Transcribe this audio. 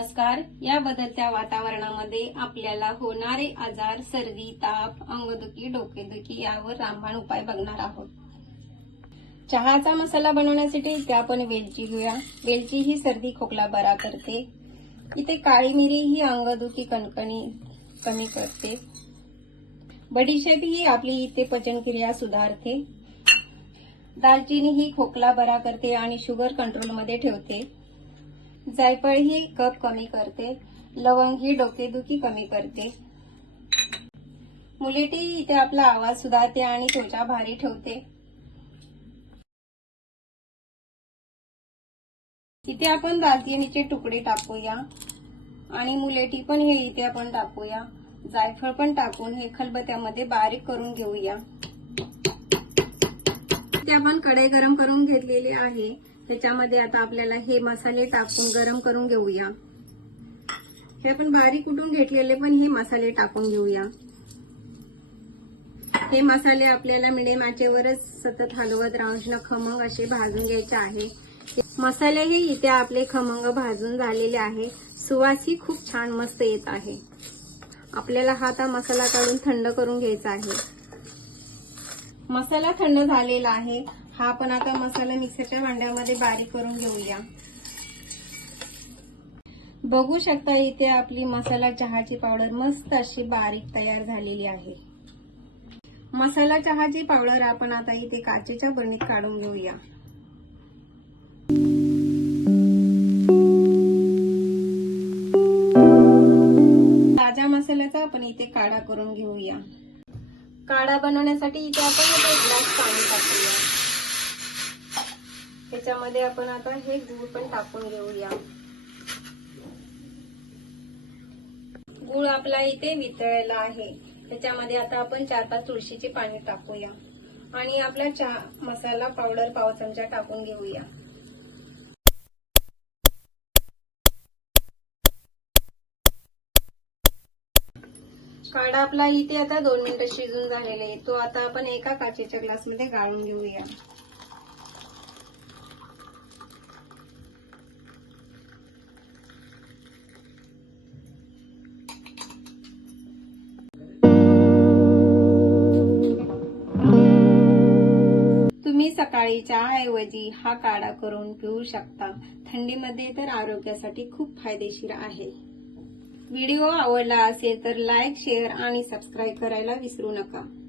नमस्कार. या बदलत्या वातावरणामध्ये आपल्याला होणारे आजार सर्दी ताप अंगदुखी डोकेदुखी यावर रामबाण उपाय बघणार आहोत. चहाचा मसाला बनवण्यासाठी इथे आपण वेलची घेऊया. वेलची ही सर्दी खोकला बरा करते. इथे काळी मिरी ही अंगदुखी कणकणी कमी करते. बडीशेप ही आपली इथे पचनक्रिया सुधारते. दालचिनी ही खोकला बरा करते आणि शुगर कंट्रोलमध्ये ठेवते. जायफळ ही कप कमी करते लवंग ही डोकेदुखी कमी करते. मुलेटी इथे आपला आवाज सुधारते आणि त्वचा भारी ठेवते. इथे आपण दालचिनीचे तुकडे टाकूया आणि मुलेटी पण हे इथे आपण टाकूया. जायफळ पण टाकून हे खलबत्यामध्ये बारीक करून घेऊया. इथे आपण कढई गरम करून घेतलेले आहे. त्याच्यामध्ये आता आपल्याला हे मसाले टाकून गरम करून घेऊया. हे आपण बारीक कुटून घेतलेले पण हे मसाले टाकून घेऊया. हे मसाले आपल्याला मिडियम आचेवरच सतत हलवत राहून खमंग असे भाजून घ्यायचे आहे. मसाले हे इथे आपले खमंग भाजून झालेले आहे. सुवासही खूप छान मस्त येत आहे. आपल्याला हा आता मसाला काढून थंड करून घ्यायचा आहे. मसाला थंड झालेला आहे. हा आपण आता मसाला मिक्सरच्या भांड्यामध्ये बारीक करून घेऊया. बघू शकता इथे आपली मसाला चहाची पावडर मस्त अशी बारीक तयार झालेली आहे. मसाला चहाची पावडर आपण आता इथे काचेच्या बरणीत काढून घेऊया. ताज्या मसाल्याचा आपण इथे काढा करून घेऊया. काढा बनवण्यासाठी इथे आपण एक ग्लास पाणी टाकूया. त्याच्यामध्ये आपण आता हे गूळ पण टाकून घेऊया. गूळ आपला इथे वितळायला आहे. त्याच्यामध्ये आता आपण चार पाच तुळशीचे पाणी टाकूया. आणि आपला चहा मसाला पावडर पाव चमचा टाकून घेऊया. काढा आपला इथे आता दोन मिनिटं शिजून झालेला. आहे तो आता आपण एका काचेच्या ग्लासमध्ये गाळून घेऊया. तुम्ही सकाळी चहाऐवजी हा काढा करून पिऊ शकता. थंडीमध्ये तर आरोग्यासाठी खूप फायदेशीर आहे. व्हिडिओ आवडला असेल तर लाईक शेअर आणि सबस्क्राईब करायला विसरू नका.